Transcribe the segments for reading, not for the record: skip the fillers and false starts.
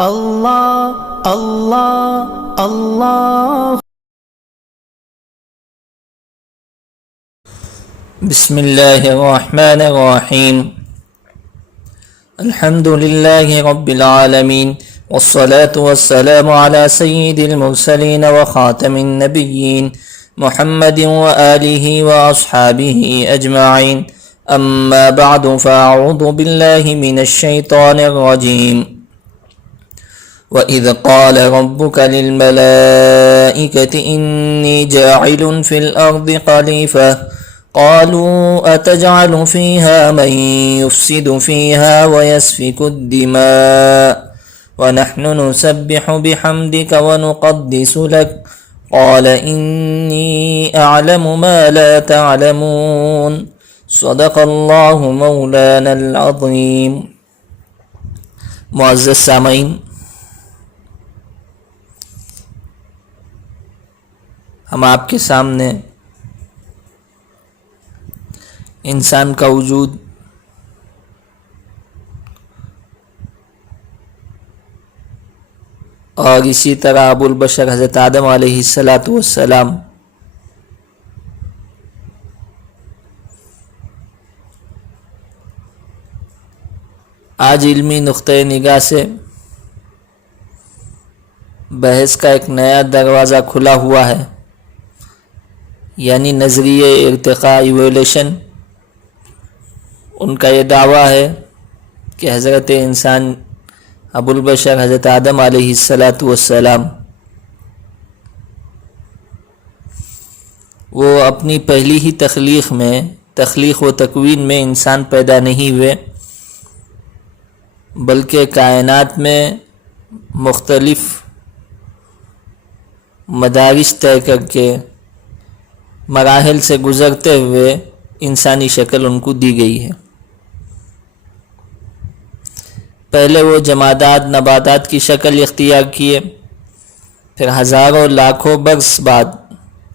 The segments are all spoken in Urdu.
اللہ اللہ اللہ۔ بسم اللہ الرحمن الرحیم۔ الحمد للہ رب العالمین، والصلاة والسلام علی سید المرسلین وخاتم النبیین محمد وآلہ واصحابہ اجمعین، اما بعد فاعوذ باللہ من الشیطان الرجیم۔ وَإِذْ قَالَ رَبُّكَ لِلْمَلَائِكَةِ إِنِّي جَاعِلٌ فِي الْأَرْضِ خَلِيفَةً قَالُوا أَتَجْعَلُ فِيهَا مَن يُفْسِدُ فِيهَا وَيَسْفِكُ الدِّمَاءَ وَنَحْنُ نُسَبِّحُ بِحَمْدِكَ وَنُقَدِّسُ لَكَ قَالَ إِنِّي أَعْلَمُ مَا لَا تَعْلَمُونَ۔ صدق اللہ مولانا العظیم۔ معزز سامعین، ہم آپ کے سامنے انسان کا وجود اور اسی طرح ابو البشر حضرت آدم علیہ السلام آج علمی نقطۂ نگاہ سے بحث کا ایک نیا دروازہ کھلا ہوا ہے، یعنی نظریہ ارتقاء ایولیوشن۔ ان کا یہ دعویٰ ہے کہ حضرت انسان ابو البشر حضرت آدم علیہ السلام وہ اپنی پہلی ہی تخلیق و تکوین میں انسان پیدا نہیں ہوئے، بلکہ کائنات میں مختلف مدارج طے کر کے مراحل سے گزرتے ہوئے انسانی شکل ان کو دی گئی ہے۔ پہلے وہ جمادات نباتات کی شکل اختیار کیے، پھر ہزاروں لاکھوں برس بعد،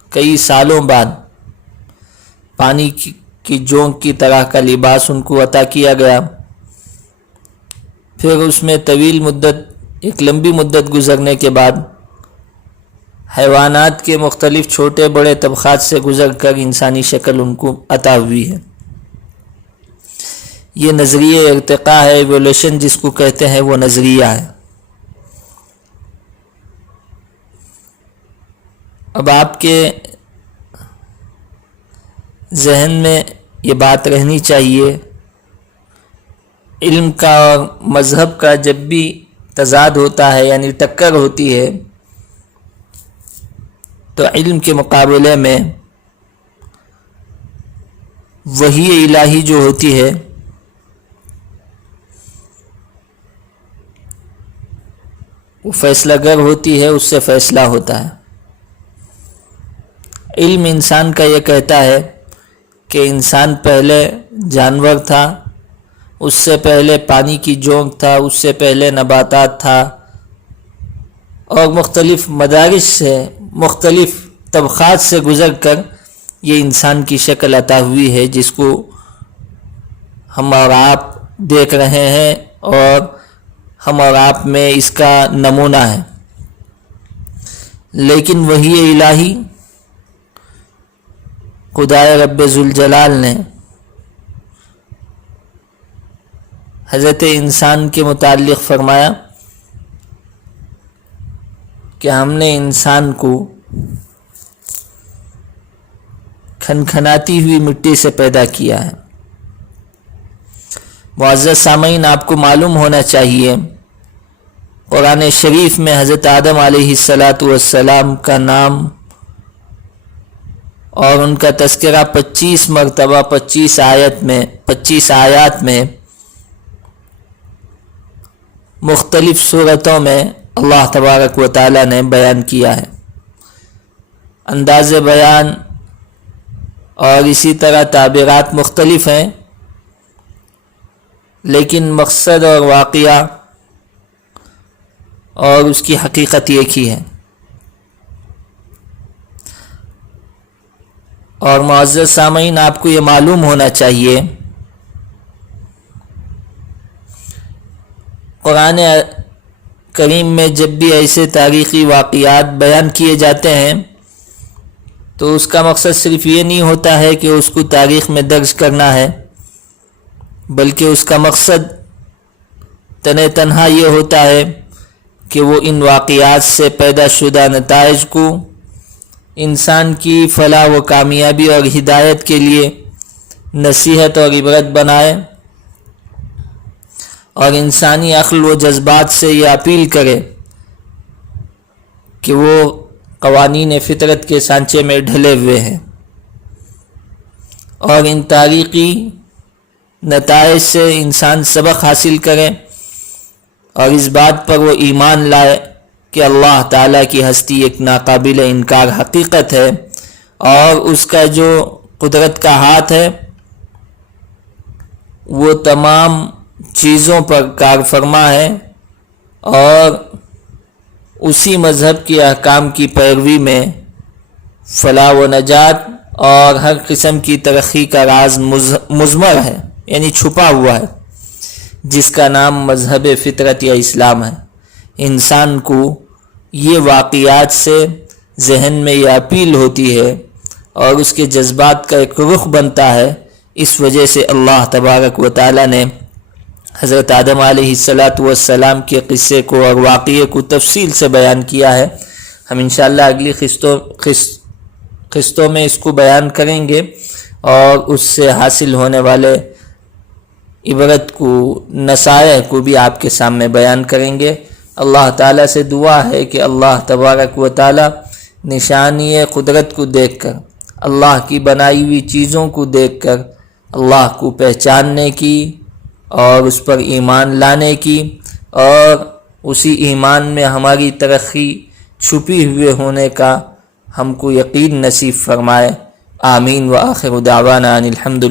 کئی سالوں بعد پانی کی جونک کی طرح کا لباس ان کو عطا کیا گیا۔ پھر اس میں ایک لمبی مدت گزرنے کے بعد حیوانات کے مختلف چھوٹے بڑے طبقات سے گزر کر انسانی شکل ان کو عطا ہوئی ہے۔ یہ نظریہ ارتقاء ہے، ایولیوشن جس کو کہتے ہیں، وہ نظریہ ہے۔ اب آپ کے ذہن میں یہ بات رہنی چاہیے، علم کا اور مذہب کا جب بھی تضاد ہوتا ہے، یعنی ٹکر ہوتی ہے، تو علم کے مقابلے میں وحی الہی جو ہوتی ہے وہ فیصلہ گر ہوتی ہے، اس سے فیصلہ ہوتا ہے۔ علم انسان کا یہ کہتا ہے کہ انسان پہلے جانور تھا، اس سے پہلے پانی کی جونک تھا، اس سے پہلے نباتات تھا، اور مختلف مدارج سے مختلف طبقات سے گزر کر یہ انسان کی شکل عطا ہوئی ہے، جس کو ہم اور آپ دیکھ رہے ہیں اور ہم اور آپ میں اس کا نمونہ ہے۔ لیکن وحی الہی خدائے رب ذوالجلال نے حضرت انسان کے متعلق فرمایا کہ ہم نے انسان کو کھنکھناتی ہوئی مٹی سے پیدا کیا ہے۔ معزز سامعین، آپ کو معلوم ہونا چاہیے، قرآن شریف میں حضرت آدم علیہ السلام کا نام اور ان کا تذکرہ 25 مرتبہ 25 آیات میں مختلف صورتوں میں اللہ تبارک و تعالی نے بیان کیا ہے۔ انداز بیان اور اسی طرح تعبیرات مختلف ہیں، لیکن مقصد اور واقعہ اور اس کی حقیقت ایک ہی ہے۔ اور معزز سامعین، آپ کو یہ معلوم ہونا چاہیے، قرآن کریم میں جب بھی ایسے تاریخی واقعات بیان کیے جاتے ہیں تو اس کا مقصد صرف یہ نہیں ہوتا ہے کہ اس کو تاریخ میں درج کرنا ہے، بلکہ اس کا مقصد تنہا یہ ہوتا ہے کہ وہ ان واقعات سے پیدا شدہ نتائج کو انسان کی فلاح و کامیابی اور ہدایت کے لیے نصیحت اور عبرت بنائے، اور انسانی عقل و جذبات سے یہ اپیل کرے کہ وہ قوانین فطرت کے سانچے میں ڈھلے ہوئے ہیں، اور ان تاریخی نتائج سے انسان سبق حاصل کرے اور اس بات پر وہ ایمان لائے کہ اللہ تعالیٰ کی ہستی ایک ناقابل انکار حقیقت ہے، اور اس کا جو قدرت کا ہاتھ ہے وہ تمام چیزوں پر کار فرما ہے، اور اسی مذہب کے احکام کی پیروی میں فلاح و نجات اور ہر قسم کی ترقی کا راز مضمر ہے، یعنی چھپا ہوا ہے، جس کا نام مذہب فطرت یا اسلام ہے۔ انسان کو یہ واقعات سے ذہن میں یہ اپیل ہوتی ہے اور اس کے جذبات کا ایک رخ بنتا ہے۔ اس وجہ سے اللہ تبارک و تعالی نے حضرت آدم علیہ السلام کے قصے کو اور واقعے کو تفصیل سے بیان کیا ہے۔ ہم انشاءاللہ اگلی قسطوں میں اس کو بیان کریں گے اور اس سے حاصل ہونے والے عبرت کو، نصائح کو بھی آپ کے سامنے بیان کریں گے۔ اللہ تعالیٰ سے دعا ہے کہ اللہ تبارک و تعالیٰ نشانی قدرت کو دیکھ کر، اللہ کی بنائی ہوئی چیزوں کو دیکھ کر اللہ کو پہچاننے کی اور اس پر ایمان لانے کی، اور اسی ایمان میں ہماری ترقی چھپی ہوئے ہونے کا ہم کو یقین نصیب فرمائے۔ آمین۔ وآخر دعوانا ان الحمد